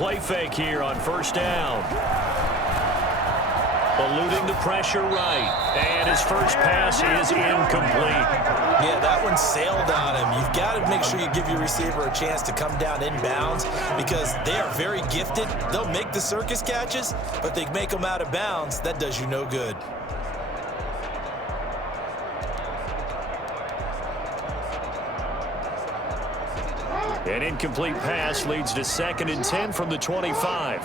play fake here on first down. Eluding the pressure right. And his first pass is incomplete. Yeah, that one sailed on him. You've got to make sure you give your receiver a chance to come down inbounds because they are very gifted. They'll make the circus catches, but they make them out of bounds. That does you no good. An incomplete pass leads to 2nd and 10 from the 25.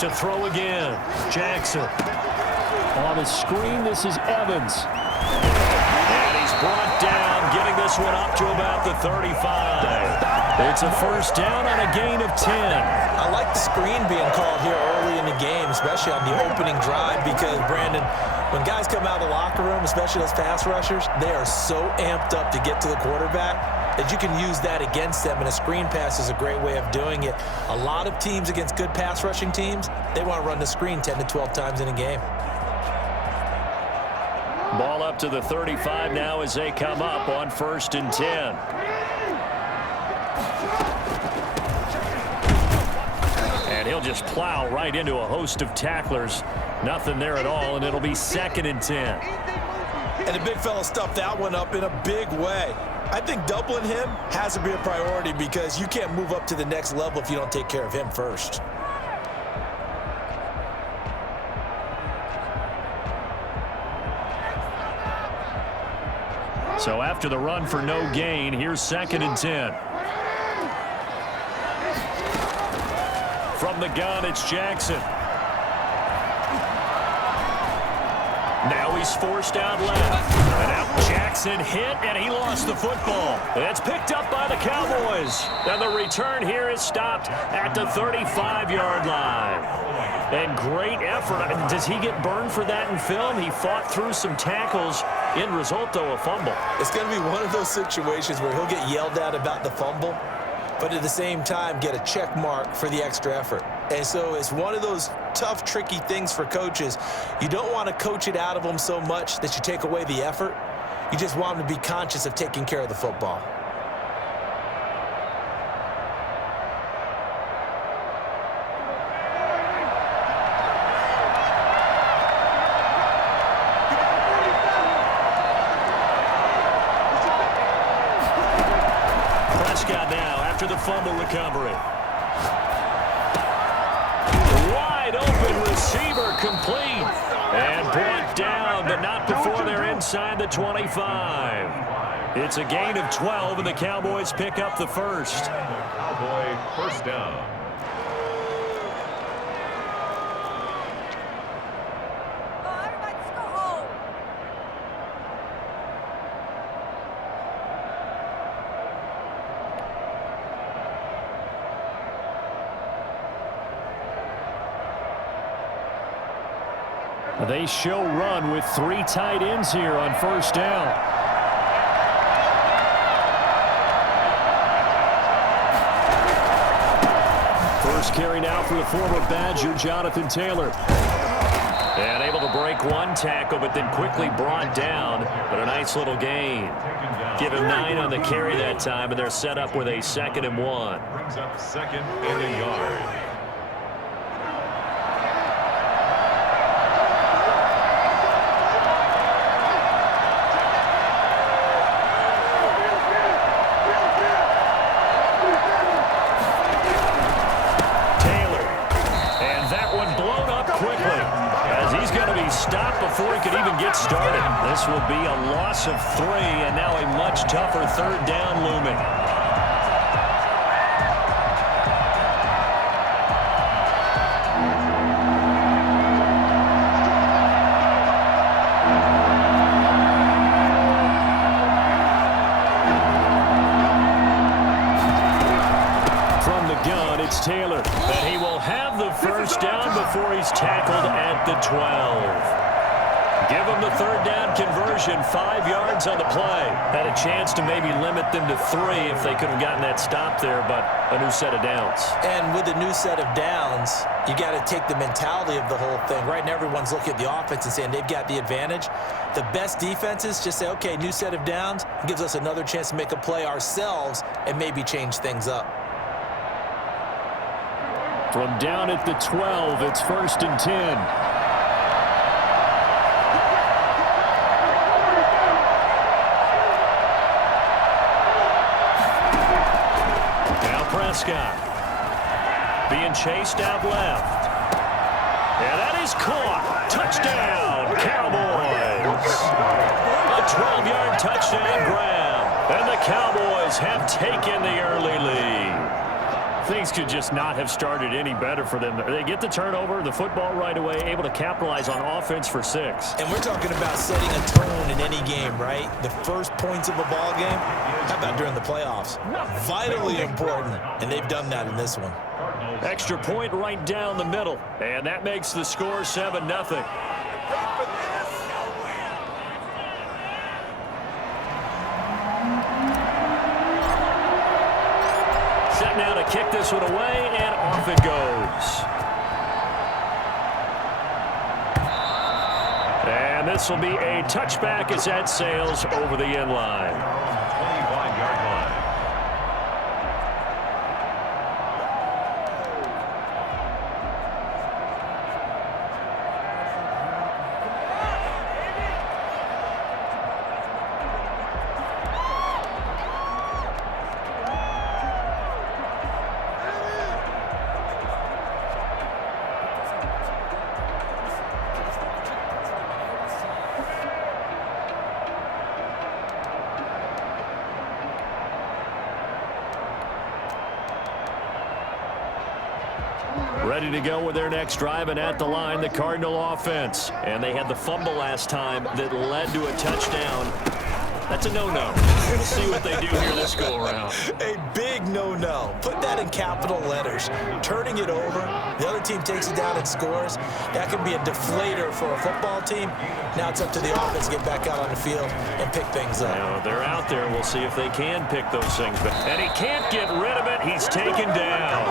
To throw again, Jackson. On a screen, this is Evans. And he's brought down, getting this one up to about the 35. It's a first down on a gain of 10. I like the screen being called here early in the game, especially on the opening drive, because, Brandon, when guys come out of the locker room, especially those pass rushers, they are so amped up to get to the quarterback that you can use that against them, and a screen pass is a great way of doing it. A lot of teams against good pass rushing teams, they want to run the screen 10 to 12 times in a game. Ball up to the 35 now as they come up on 1st and 10. And he'll just plow right into a host of tacklers. Nothing there at all, and it'll be 2nd and 10. And the big fella stuffed that one up in a big way. I think doubling him has to be a priority because you can't move up to the next level if you don't take care of him first. So after the run for no gain, here's 2nd and 10. From the gun, it's Jackson. Now he's forced out left. And out Jackson hit, and he lost the football. It's picked up by the Cowboys. And the return here is stopped at the 35-yard line. And great effort. Does he get burned for that in film? He fought through some tackles. End result, though, a fumble. It's going to be one of those situations where he'll get yelled at about the fumble, but at the same time get a check mark for the extra effort. And so it's one of those tough, tricky things for coaches. You don't want to coach it out of them so much that you take away the effort. You just want them to be conscious of taking care of the football. Prescott now after the fumble recovery. Wide open receiver complete. And brought down, but not before they're inside the 25. It's a gain of 12, and the Cowboys pick up the first. Cowboy first down. They show run with 3 tight ends here on first down. First carry now for the former Badger, Jonathan Taylor. And able to break one tackle, but then quickly brought down. But a nice little gain. Give him 9 on the carry that time, and they're set up with a 2nd and 1. Brings up 2nd and a yard. Stopped before he could even get started. This will be a loss of 3, and now a much tougher 3rd down looming. From the gun, it's Taylor. And he will have the first down before he's tackled at the 12. Give them the 3rd down conversion, 5 yards on the play. Had a chance to maybe limit them to 3 if they could have gotten that stop there, but a new set of downs. And with a new set of downs, you got to take the mentality of the whole thing. Right now, everyone's looking at the offense and saying they've got the advantage. The best defenses just say, okay, new set of downs, gives us another chance to make a play ourselves and maybe change things up. From down at the 12, it's 1st and 10. Now Prescott being chased out left. And that is caught. Touchdown, Cowboys. A 12-yard touchdown grab. And the Cowboys have taken the early lead. Things could just not have started any better for them. They get the turnover, the football right away, able to capitalize on offense for 6. And we're talking about setting a tone in any game, right? The first points of a ball game, how about during the playoffs? Vitally important, and they've done that in this one. Extra point right down the middle, and that makes the score 7-0. Set now to kick this one away, and off it goes. And this will be a touchback as that sails over the end line. 25-yard line. Ready to go with their next drive, and at the line, the Cardinal offense. And they had the fumble last time that led to a touchdown. That's a no-no. We'll see what they do here this go-around. A big no-no. Put that in capital letters. Turning it over, the other team takes it down and scores. That can be a deflator for a football team. Now it's up to the offense to get back out on the field and pick things up. Now, they're out there. We'll see if they can pick those things. And he can't get rid of it. He's taken down.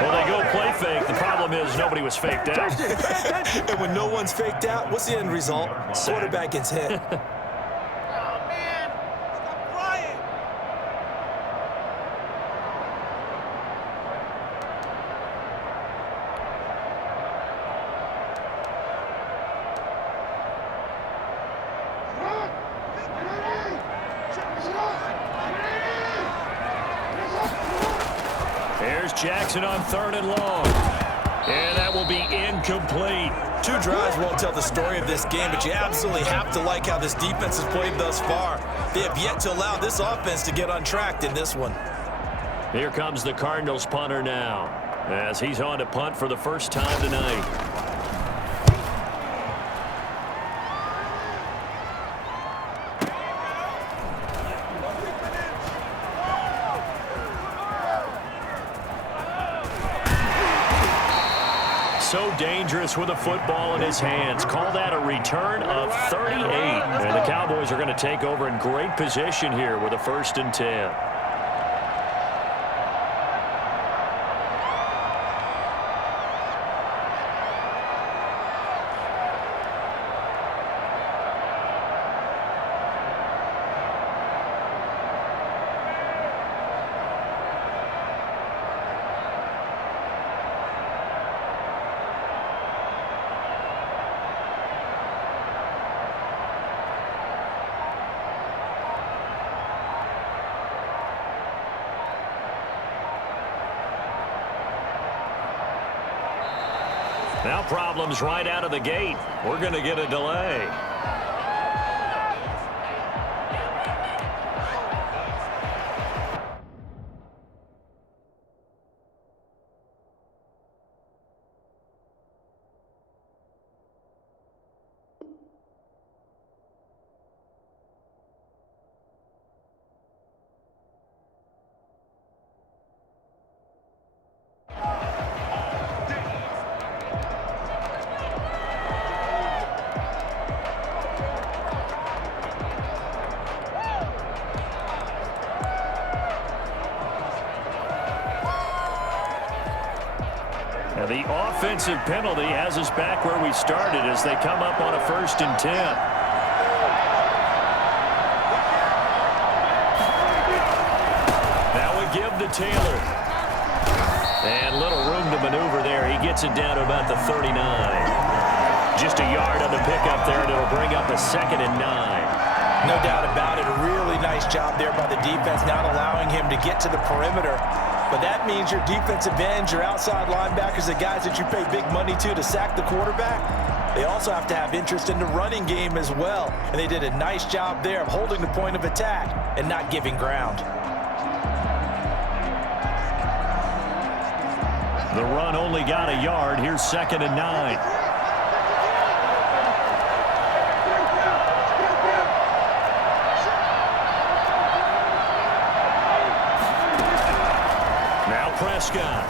Well, they go play fake. The problem is nobody was faked out. And when no one's faked out, what's the end result? Quarterback gets hit. Jackson on 3rd and long. And that will be incomplete. 2 drives won't tell the story of this game, but you absolutely have to like how this defense has played thus far. They have yet to allow this offense to get untracked in this one. Here comes the Cardinals punter now, as he's on to punt for the first time tonight. So dangerous with a football in his hands. Call that a return of 38. And the Cowboys are going to take over in great position here with a 1st and 10. Now problems right out of the gate. We're going to get a delay. Now the offensive penalty has us back where we started as they come up on a 1st and 10. Now we give to Taylor. And little room to maneuver gets it down to about the 39. Just a yard on the pickup there, and it'll bring up a 2nd and 9. No doubt about it. A really nice job there by the defense, not allowing him to get to the perimeter. But that means your defensive ends, your outside linebackers, the guys that you pay big money to sack the quarterback, they also have to have interest in the running game as well. And they did a nice job there of holding the point of attack and not giving ground. The run only got a yard. Here's 2nd and 9. Prescott.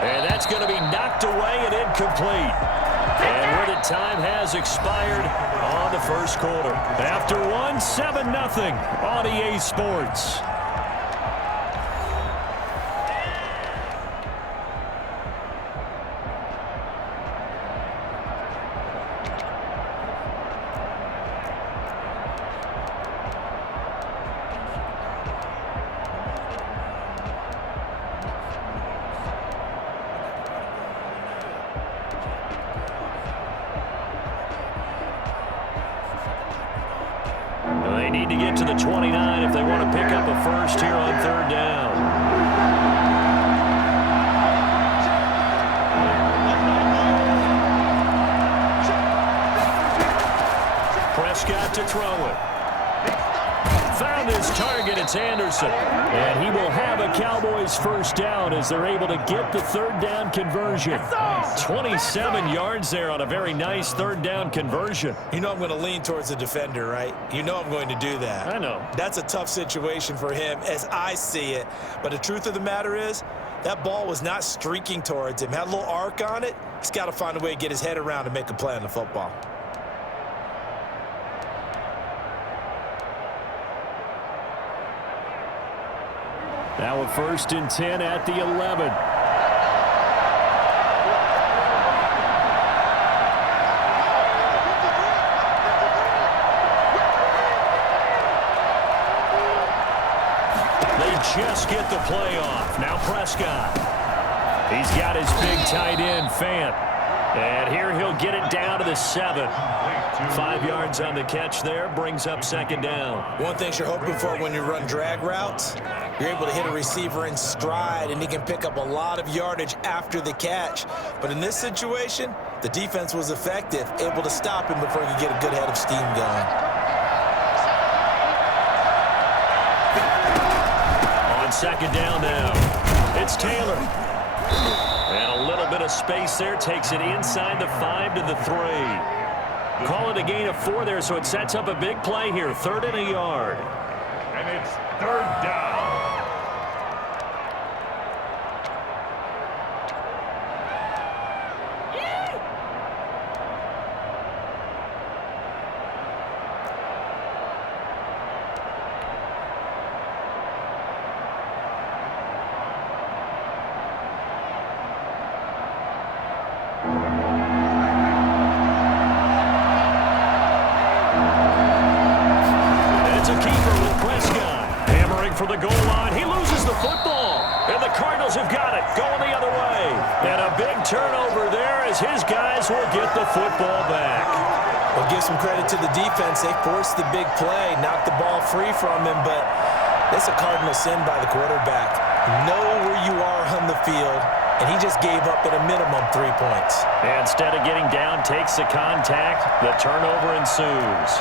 And that's going to be knocked away and incomplete. And where the time has expired on the first quarter. After one, 7-0 on EA Sports. They need to get to the 29 if they want to pick up a first here on 3rd down. Prescott to throw it. Found his target. It's Anderson. And he will have a Cowboys first down as they're able to get the 3rd down conversion. 27 yards there on a very nice 3rd down conversion. You know I'm going to lean towards the defender, right? You know I'm going to do that. I know. That's a tough situation for him as I see it. But the truth of the matter is, that ball was not streaking towards him. Had a little arc on it. He's got to find a way to get his head around and make a play on the football. Now a 1st and 10 at the 11. They just get the play off. Now Prescott. He's got his big tight end, Fant. And here he'll get it down to the 7. 5 yards on the catch there, brings up 2nd down. One thing you're hoping for when you run drag routes, you're able to hit a receiver in stride, and he can pick up a lot of yardage after the catch. But in this situation, the defense was effective, able to stop him before he could get a good head of steam going. On 2nd down now, it's Taylor. And a little bit of space there, takes it inside the 5 to the 3. Call it a gain of 4 there, so it sets up a big play here. 3rd and a yard. And it's 3rd down. For the goal line, he loses the football, and the Cardinals have got it, going the other way. And a big turnover there as his guys will get the football back. We'll give some credit to the defense. They forced the big play, knocked the ball free from him, but that's a cardinal sin by the quarterback. Know where you are on the field, and he just gave up at a minimum 3 points. And instead of getting down, takes the contact. The turnover ensues.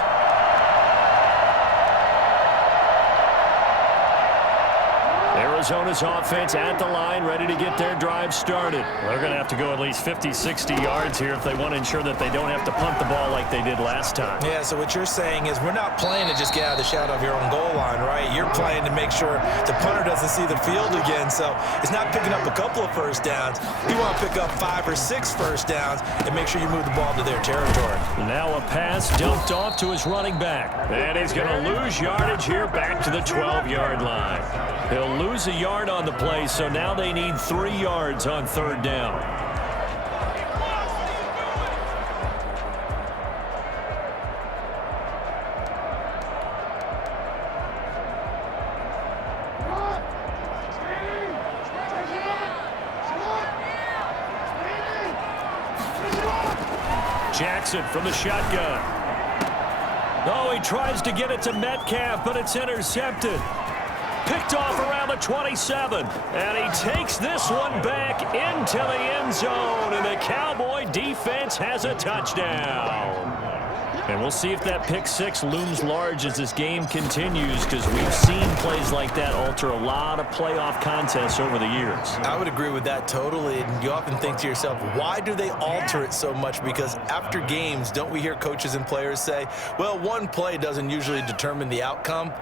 Arizona's offense at the line, ready to get their drive started. They're going to have to go at least 50, 60 yards here if they want to ensure that they don't have to punt the ball like they did last time. Yeah, so what you're saying is we're not playing to just get out of the shadow of your own goal line, right? You're playing to make sure the punter doesn't see the field again. So it's not picking up a couple of first downs. You want to pick up 5 or 6 first downs and make sure you move the ball to their territory. Now a pass dumped off to his running back. And he's going to lose yardage here back to the 12-yard line. He'll lose a yard on the play, so now they need 3 yards on 3rd down. Jackson from the shotgun. Oh, he tries to get it to Metcalf, but it's intercepted. Picked off around the 27. And he takes this one back into the end zone. And the Cowboy defense has a touchdown. And we'll see if that pick six looms large as this game continues, because we've seen plays like that alter a lot of playoff contests over the years. I would agree with that totally. And you often think to yourself, why do they alter it so much? Because after games, don't we hear coaches and players say, well, one play doesn't usually determine the outcome?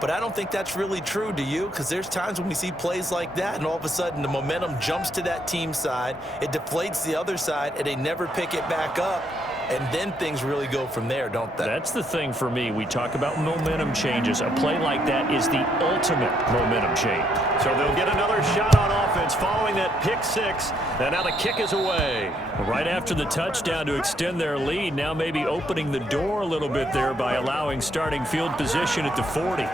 But I don't think that's really true, do you? Because there's times when we see plays like that, and all of a sudden the momentum jumps to that team side, it deflates the other side, and they never pick it back up. And then things really go from there, don't they? That's the thing for me. We talk about momentum changes. A play like that is the ultimate momentum change. So they'll get another shot on offense following that pick six. And now the kick is away. Right after the touchdown to extend their lead, now maybe opening the door a little bit there by allowing starting field position at the 40.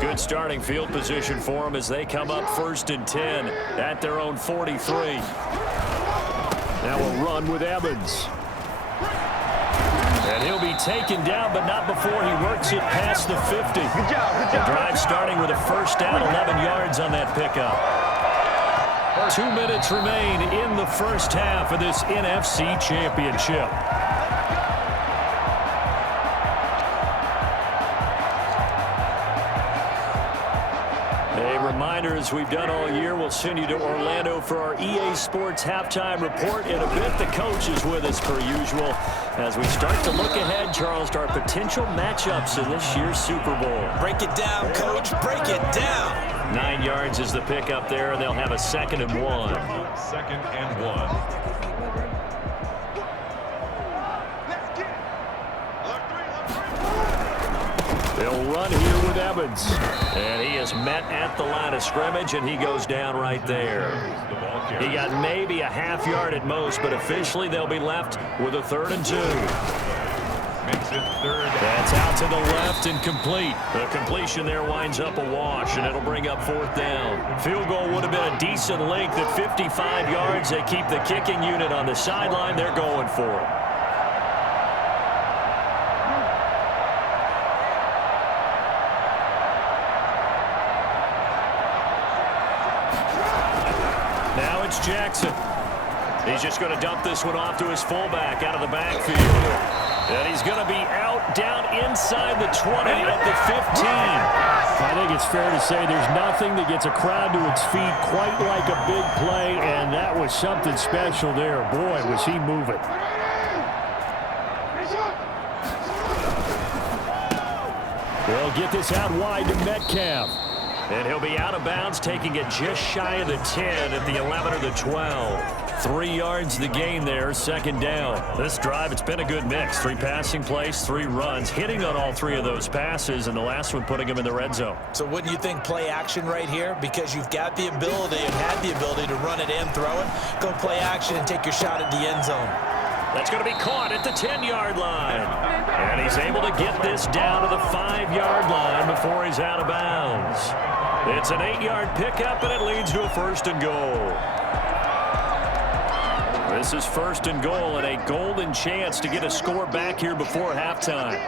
Good starting field position for them as they come up 1st and 10 at their own 43. Now a run with Evans. And he'll be taken down, but not before he works it past the 50. The drive starting with a first down, 11 yards on that pickup. 2 minutes remain in the first half of this NFC Championship. Reminder, as we've done all year, we'll send you to Orlando for our EA Sports halftime report. In a bit, the coach is with us per usual as we start to look ahead, Charles, to our potential matchups in this year's Super Bowl. Break it down, coach. Break it down. 9 yards is the pickup there, and they'll have a 2nd and 1. 2nd and 1. They'll run here with Evans. And he is met at the line of scrimmage, and he goes down right there. He got maybe a half yard at most, but officially they'll be left with a 3rd and 2. Makes it 3rd. That's out to the left and complete. The completion there winds up a wash, and it'll bring up 4th down. Field goal would have been a decent length at 55 yards. They keep the kicking unit on the sideline. They're going for it. Now it's Jackson. He's just going to dump this one off to his fullback out of the backfield. And he's going to be out down inside the 20 at the 15. I think it's fair to say there's nothing that gets a crowd to its feet quite like a big play, and that was something special there. Boy, was he moving. They'll get this out wide to Metcalf. And he'll be out of bounds, taking it just shy of the 10 at the 11 or the 12. 3 yards the gain there, 2nd down. This drive, it's been a good mix. 3 passing plays, 3 runs, hitting on all 3 of those passes, and the last one putting him in the red zone. So wouldn't you think play action right here? Because you've got the ability and had the ability to run it and throw it. Go play action and take your shot at the end zone. That's going to be caught at the 10-yard line. And he's able to get this down to the 5-yard line before he's out of bounds. It's an 8-yard pickup, and it leads to a 1st and goal. This is 1st and goal, and a golden chance to get a score back here before halftime.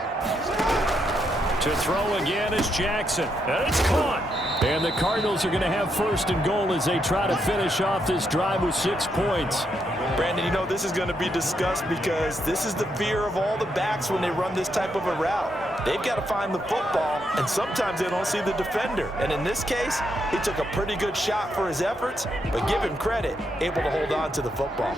To throw again is Jackson, and it's caught. And the Cardinals are going to have 1st and goal as they try to finish off this drive with 6 points. Brandon, you know this is going to be discussed because this is the fear of all the backs when they run this type of a route. They've got to find the football, and sometimes they don't see the defender. And in this case, he took a pretty good shot for his efforts, but give him credit, able to hold on to the football.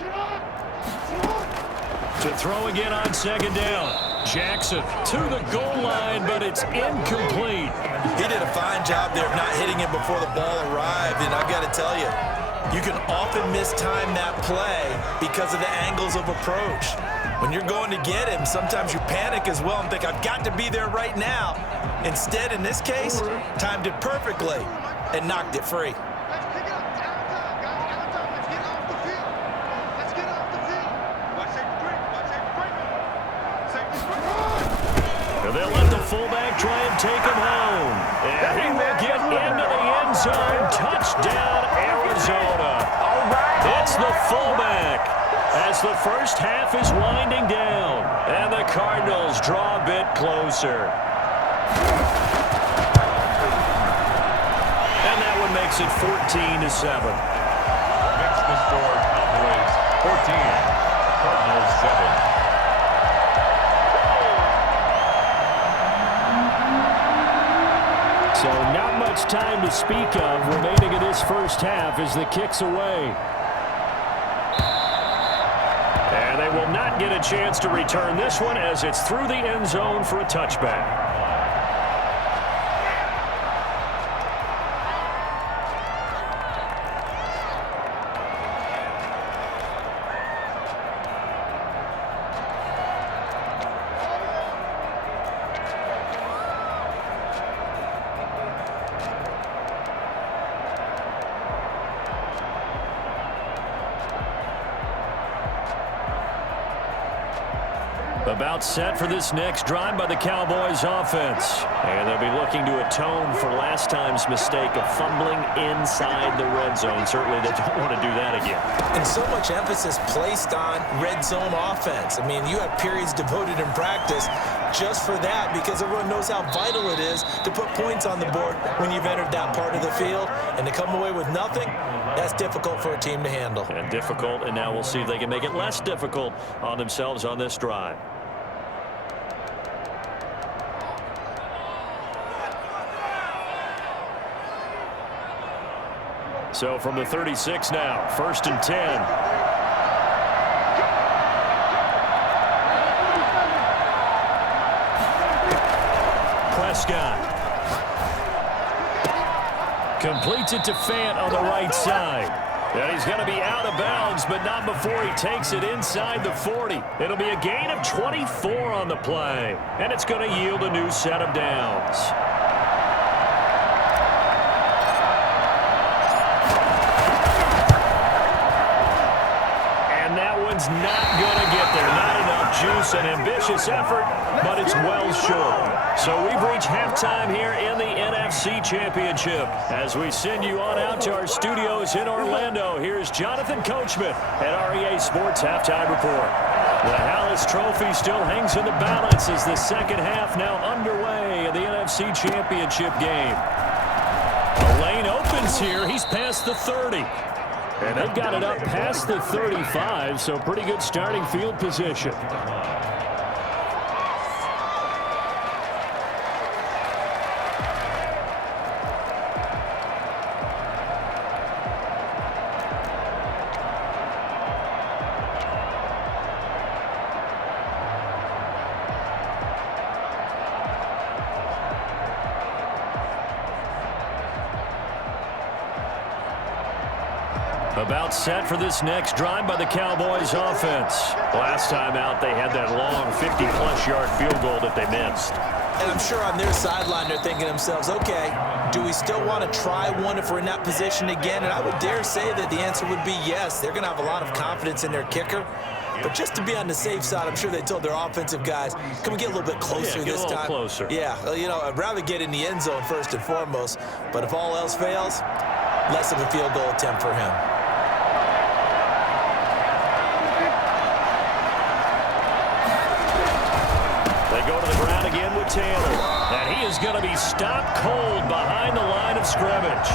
To throw again on 2nd down. Jackson to the goal line, but it's incomplete. He did a fine job there of not hitting it before the ball arrived, and I've got to tell you, you can often mistime that play because of the angles of approach. When you're going to get him, sometimes you panic as well and think, I've got to be there right now. Instead, in this case, timed it perfectly and knocked it free. They'll let the fullback try and take him home. zone. Touchdown, Arizona. It's the fullback as the first half is winding down. And the Cardinals draw a bit closer. And that one makes it 14-7. Makes the score Cowboys 14, Cardinals 7. So not much time to speak of remaining in this first half as the kick's away. And they will not get a chance to return this one as it's through the end zone for a touchback. About set for this next drive by the Cowboys offense. And they'll be looking to atone for last time's mistake of fumbling inside the red zone. Certainly they don't want to do that again. And so much emphasis placed on red zone offense. I mean, you have periods devoted in practice just for that because everyone knows how vital it is to put points on the board when you've entered that part of the field. And to come away with nothing, that's difficult for a team to handle. And difficult, and now we'll see if they can make it less difficult on themselves on this drive. So from the 36 now, 1st and 10. Prescott completes it to Fant on the right side. And he's going to be out of bounds, but not before he takes it inside the 40. It'll be a gain of 24 on the play, and it's going to yield a new set of downs. Not going to get there. Not enough juice. An ambitious effort, but it's well short. So we've reached halftime here in the NFC Championship. As we send you on out to our studios in Orlando, here's Jonathan Coachman at REA Sports Halftime Report. The Hallis Trophy still hangs in the balance as the second half now underway in the NFC Championship game. The lane opens here. He's past the 30. And they've got it up past the 35, so pretty good starting field position. About set for this next drive by the Cowboys offense. Last time out, they had that long 50-plus yard field goal that they missed. And I'm sure on their sideline they're thinking to themselves, okay, do we still want to try one if we're in that position again? And I would dare say that the answer would be yes. They're going to have a lot of confidence in their kicker. But just to be on the safe side, I'm sure they told their offensive guys, can we get a little bit closer this time? Closer. Yeah, you know, I'd rather get in the end zone first and foremost. But if all else fails, less of a field goal attempt for him. Taylor, and he is going to be stopped cold behind the line of scrimmage.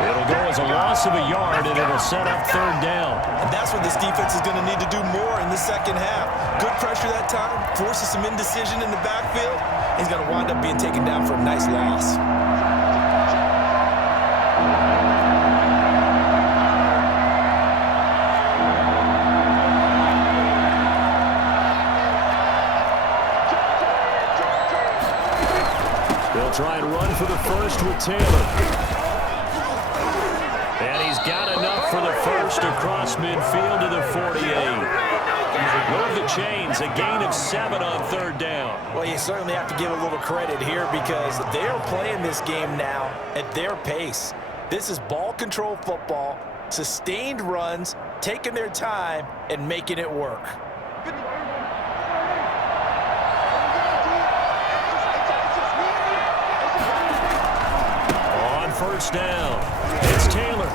It'll go as a loss of a yard, and it'll set up 3rd down. And that's what this defense is going to need to do more in the second half. Good pressure that time, forces some indecision in the backfield. He's going to wind up being taken down for a nice loss. Try and run for the first with Taylor. And he's got enough for the first across midfield to the 48. Move the chains, a gain of 7 on 3rd down. Well, you certainly have to give a little credit here because they're playing this game now at their pace. This is ball control football, sustained runs, taking their time, and making it work. first down. It's Taylor.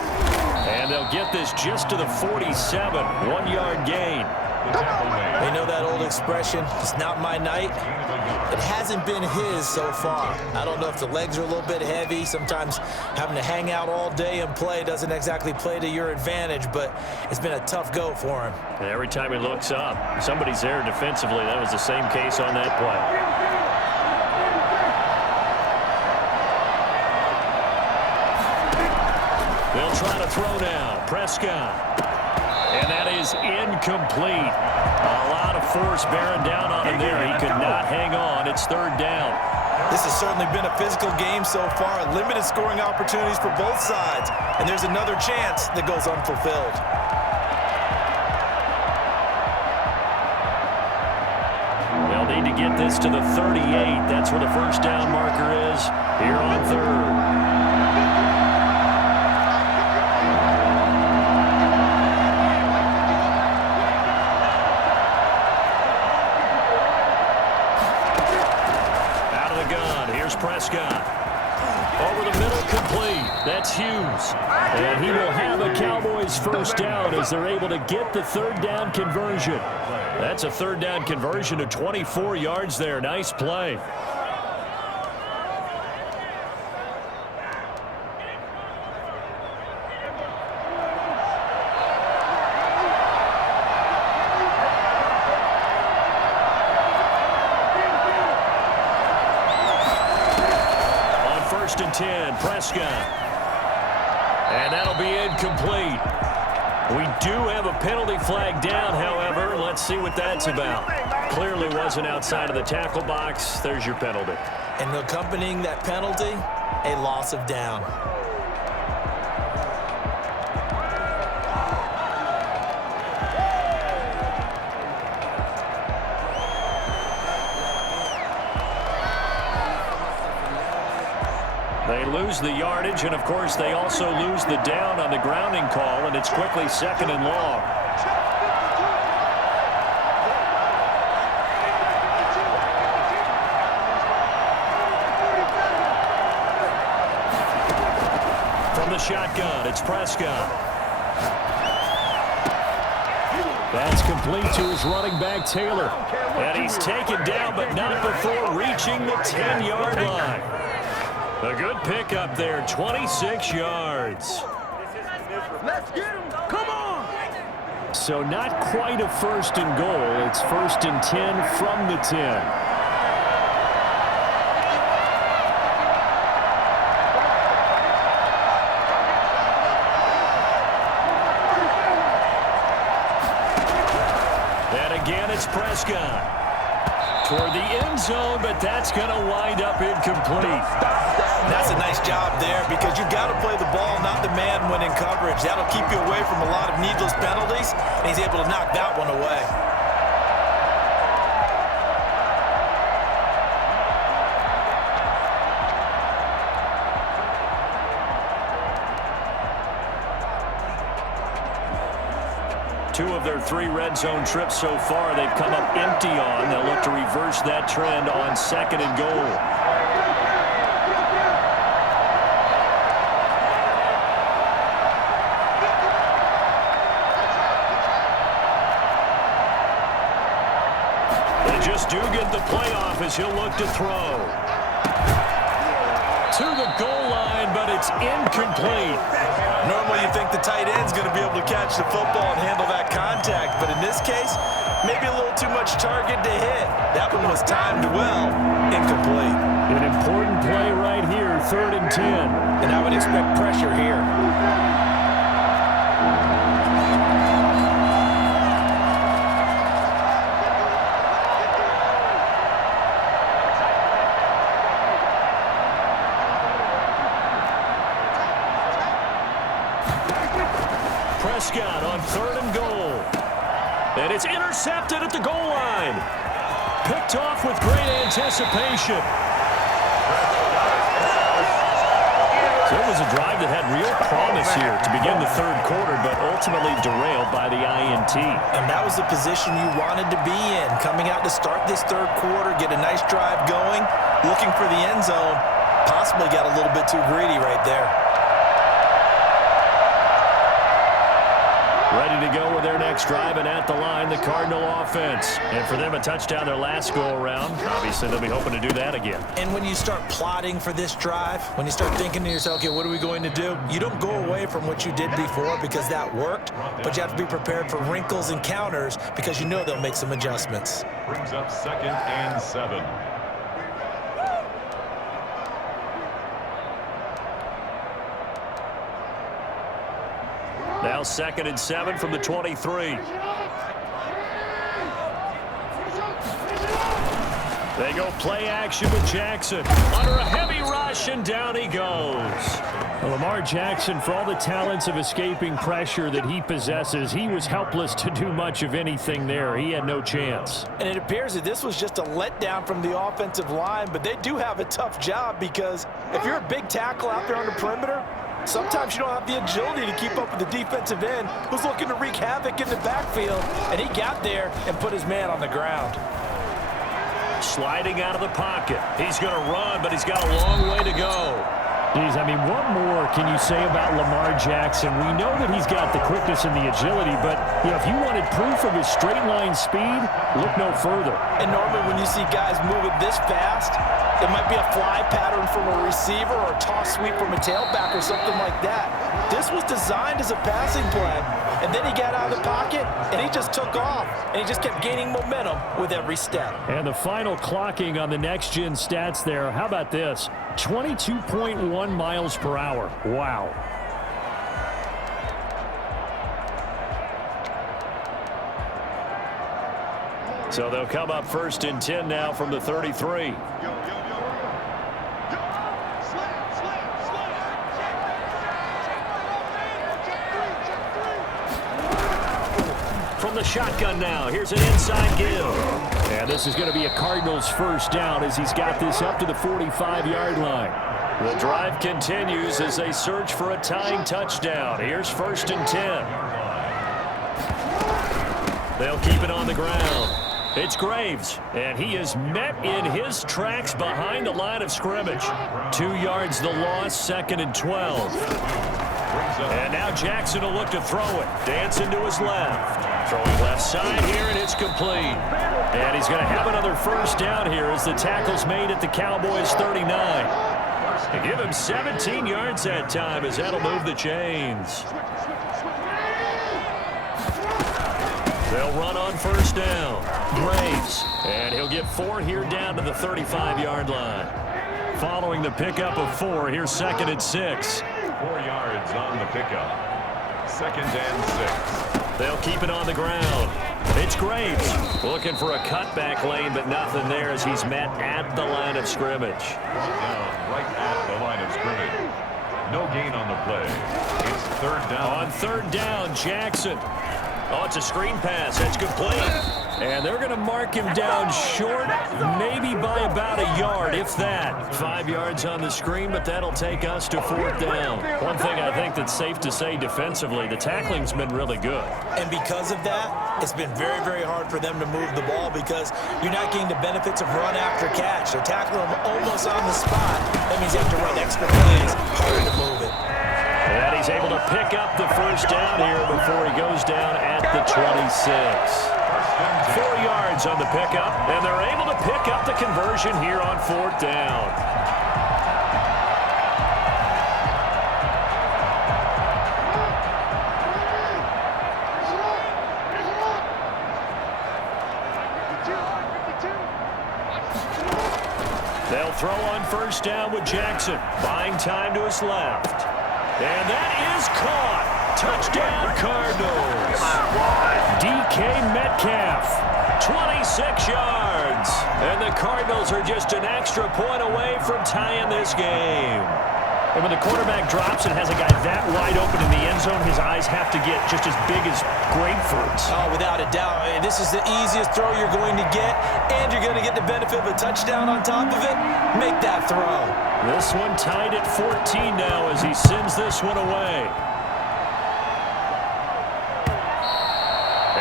And they'll get this just to the 47. 1-yard gain. They know that old expression, it's not my night. It hasn't been his so far. I don't know if the legs are a little bit heavy. Sometimes having to hang out all day and play doesn't exactly play to your advantage, but it's been a tough go for him. And every time he looks up, somebody's there defensively. That was the same case on that play. They'll try to throw now. Prescott. And that is incomplete. A lot of force bearing down on him there. He could not hang on. It's third down. This has certainly been a physical game so far. Limited scoring opportunities for both sides. And there's another chance that goes unfulfilled. They'll need to get this to the 38. That's where the first down marker is here on third. Prescott. Over the middle, complete. That's Hughes. And he will have a Cowboys first down as they're able to get the third down conversion. That's a third down conversion of 24 yards there. Nice play. And 10, Prescott. And that'll be incomplete. We do have a penalty flag down, however. Let's see what that's about. Clearly wasn't outside of the tackle box. There's your penalty. And accompanying that penalty, a loss of down. They lose the yardage, and of course they also lose the down on the grounding call, and it's quickly second and long. From the shotgun, it's Prescott. That's complete to his running back, Taylor. And he's taken down, but not before reaching the 10-yard line. A good pickup there, 26 yards. Let's get him. Come on. So not quite a first and goal. It's first and 10 from the 10. And again, it's Prescott. Toward the end zone, but that's going to wind up incomplete. That's a nice job there because you've got to play the ball, not the man when in coverage. That'll keep you away from a lot of needless penalties, and he's able to knock that one away. Two of their 3 red zone trips so far, they've come up empty on. They'll look to reverse that trend on second and goal. They just do get the playoff as he'll look to throw. To the goal line, but it's incomplete. Normally you think the tight end's going to be able to catch the football and handle that contact, but in this case, maybe a little too much target to hit. That one was timed well, incomplete. An important play right here, third and 10. And I would expect pressure here. Prescott on third and goal. And it's intercepted at the goal line. Picked off with great anticipation. So it was a drive that had real promise here to begin the third quarter, but ultimately derailed by the INT. And that was the position you wanted to be in. Coming out to start this third quarter, get a nice drive going, looking for the end zone. Possibly got a little bit too greedy right there. Ready to go with their next drive, and at the line, the Cardinal offense. And for them, a touchdown their last go-around. Obviously, they'll be hoping to do that again. And when you start plotting for this drive, when you start thinking to yourself, okay, what are we going to do? You don't go away from what you did before because that worked, but you have to be prepared for wrinkles and counters because you know they'll make some adjustments. Brings up 2nd and 7. Now 2nd and 7 from the 23. They go play action with Jackson. Under a heavy rush, and down he goes. Well, Lamar Jackson, for all the talents of escaping pressure that he possesses, he was helpless to do much of anything there. He had no chance. And it appears that this was just a letdown from the offensive line, but they do have a tough job because if you're a big tackle out there on the perimeter, sometimes you don't have the agility to keep up with the defensive end who's looking to wreak havoc in the backfield, and he got there and put his man on the ground. Sliding out of the pocket. He's going to run, but he's got a long way to go. Geez, I mean, what more can you say about Lamar Jackson? We know that he's got the quickness and the agility, but if you wanted proof of his straight-line speed, look no further. And normally when you see guys moving this fast, it might be a fly pattern from a receiver or a toss sweep from a tailback or something like that. This was designed as a passing play, and then he got out of the pocket, and he just took off, and he just kept gaining momentum with every step. And the final clocking on the next-gen stats there, how about this? 22.1 miles per hour. Wow. So they'll come up 1st and 10 now from the 33. From the shotgun now, here's an inside give. And this is going to be a Cardinals first down as he's got this up to the 45-yard line. The drive continues as they search for a tying touchdown. Here's 1st and 10. They'll keep it on the ground. It's Graves, and he is met in his tracks behind the line of scrimmage. 2 yards the loss, 2nd and 12. And now Jackson will look to throw it. Dancing to his left. Throwing left side here, and it's complete. And he's going to have another first down here as the tackle's made at the Cowboys 39. They give him 17 yards that time as that'll move the chains. They'll run on first down. Graves. And he'll get 4 here down to the 35-yard line. Following the pickup of 4, here's 2nd and 6. 4 yards on the pickup. 2nd and 6. They'll keep it on the ground. It's Graves looking for a cutback lane, but nothing there as he's met at the line of scrimmage. Down right at the line of scrimmage. No gain on the play. It's 3rd down. On 3rd down, Jackson. Oh, it's a screen pass. That's complete. And they're going to mark him down short, maybe by about a yard, if that. 5 yards on the screen, but that'll take us to 4th down. One thing I think that's safe to say defensively, the tackling's been really good. And because of that, it's been very, very hard for them to move the ball because you're not getting the benefits of run after catch. They're tackling them almost on the spot. That means you have to run extra plays, harder to move it. And he's able to pick up the first down here before he goes down at the 26. 4 yards on the pickup, and they're able to pick up the conversion here on 4th down. They'll throw on first down with Jackson, buying time to his left. And that is caught. Touchdown, Cardinals. DK Metcalf, 26 yards. And the Cardinals are just an extra point away from tying this game. And when the quarterback drops and has a guy that wide open in the end zone, his eyes have to get just as big as grapefruits. Oh, without a doubt. This is the easiest throw you're going to get, and you're going to get the benefit of a touchdown on top of it. Make that throw. This one tied at 14 now as he sends this one away.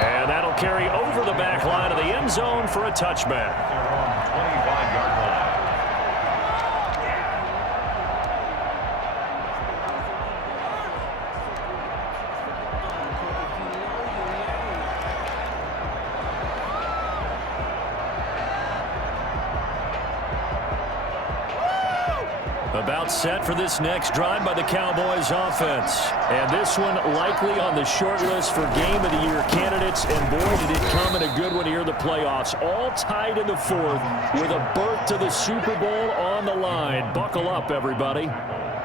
And that'll carry over the back line of the end zone for a touchback. They're on the 25-yard line. About set for this next drive by the Cowboys offense. And this one likely on the short list for Game of the Year candidates. And boy, did it come in a good one here in the playoffs. All tied in the fourth with a berth to the Super Bowl on the line. Buckle up, everybody.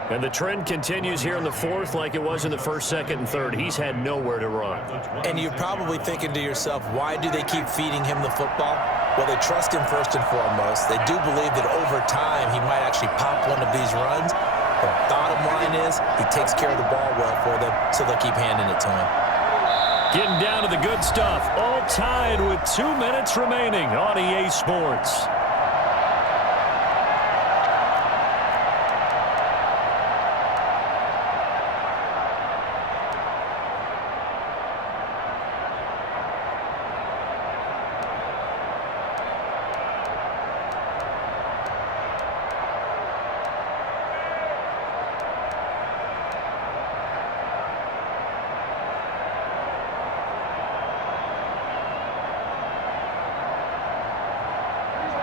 And the trend continues here in the fourth like it was in the first, second, and third. He's had nowhere to run. And you're probably thinking to yourself, why do they keep feeding him the football? Well, they trust him first and foremost. They do believe that over time he might actually pop one of these runs. The bottom line is he takes care of the ball well for them, so they'll keep handing it to him. Getting down to the good stuff. All tied with 2 minutes remaining on EA Sports.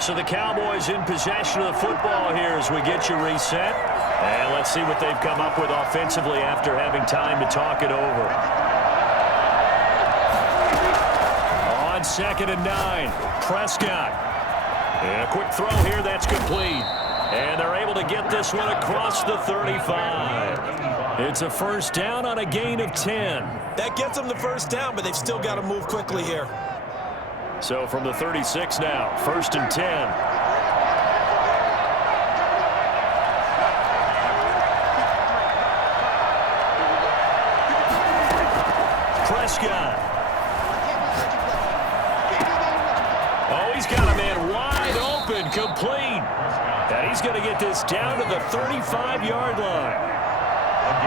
So the Cowboys in possession of the football here as we get you reset. And let's see what they've come up with offensively after having time to talk it over. On 2nd and 9, Prescott. And a quick throw here, that's complete. And they're able to get this one across the 35. It's a first down on a gain of 10. That gets them the first down, but they've still got to move quickly here. So from the 36 now, 1st and 10. Prescott. Oh, he's got a man wide open, complete. And he's going to get this down to the 35-yard line.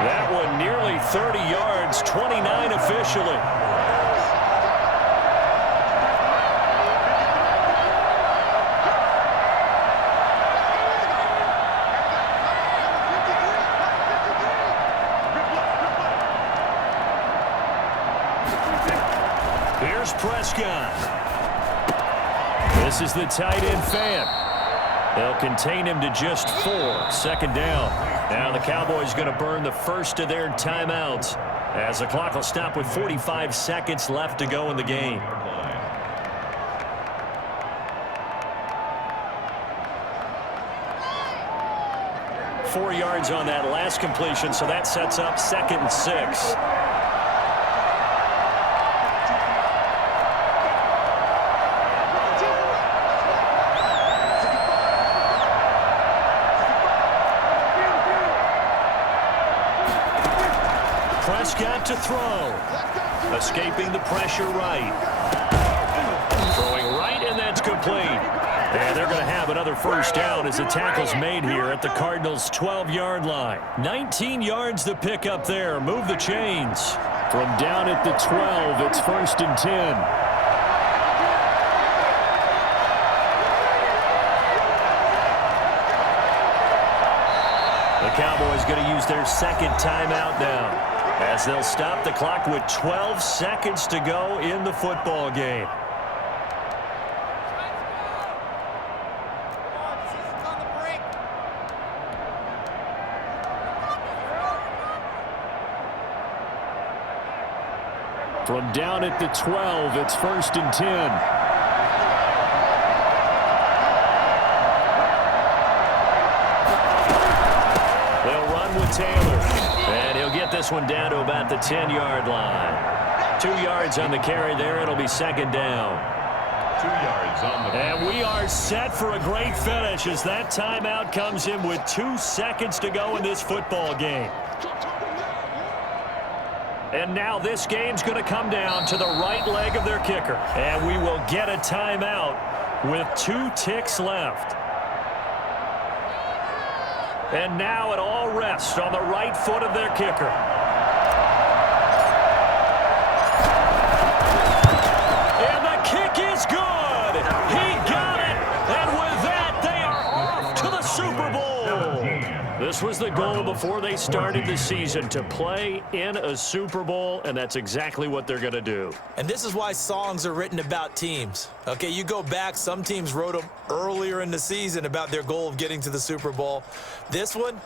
That one nearly 30 yards, 29 officially. Here's Prescott. This is the tight end fan. They'll contain him to just 4. 2nd down. Now the Cowboys going to burn the first of their timeouts as the clock will stop with 45 seconds left to go in the game. Four yards on that last completion, so that sets up 2nd and 6. Prescott to throw. Escaping the pressure right. Throwing right, and that's complete. And they're going to have another first down as the tackle's made here at the Cardinals' 12-yard line. 19 yards to pick up there. Move the chains. From down at the 12, it's 1st and 10. The Cowboys going to use their 2nd timeout now, as they'll stop the clock with 12 seconds to go in the football game. From down at the 12, it's 1st and 10. They'll run with Taylor. And he'll get this one down to about the 10-yard line. 2 yards on the carry there. It'll be 2nd down. 2 yards on the... And we are set for a great finish as that timeout comes in with 2 seconds to go in this football game. And now this game's going to come down to the right leg of their kicker. And we will get a timeout with 2 ticks left. And now it all rests on the right foot of their kicker. And the kick is good. He got it. And with that, they are off to the Super Bowl. The This was the goal before they started the season, to play in a Super Bowl, and that's exactly what they're going to do. And this is why songs are written about teams. Okay, you go back, some teams wrote them earlier in the season about their goal of getting to the Super Bowl. This one,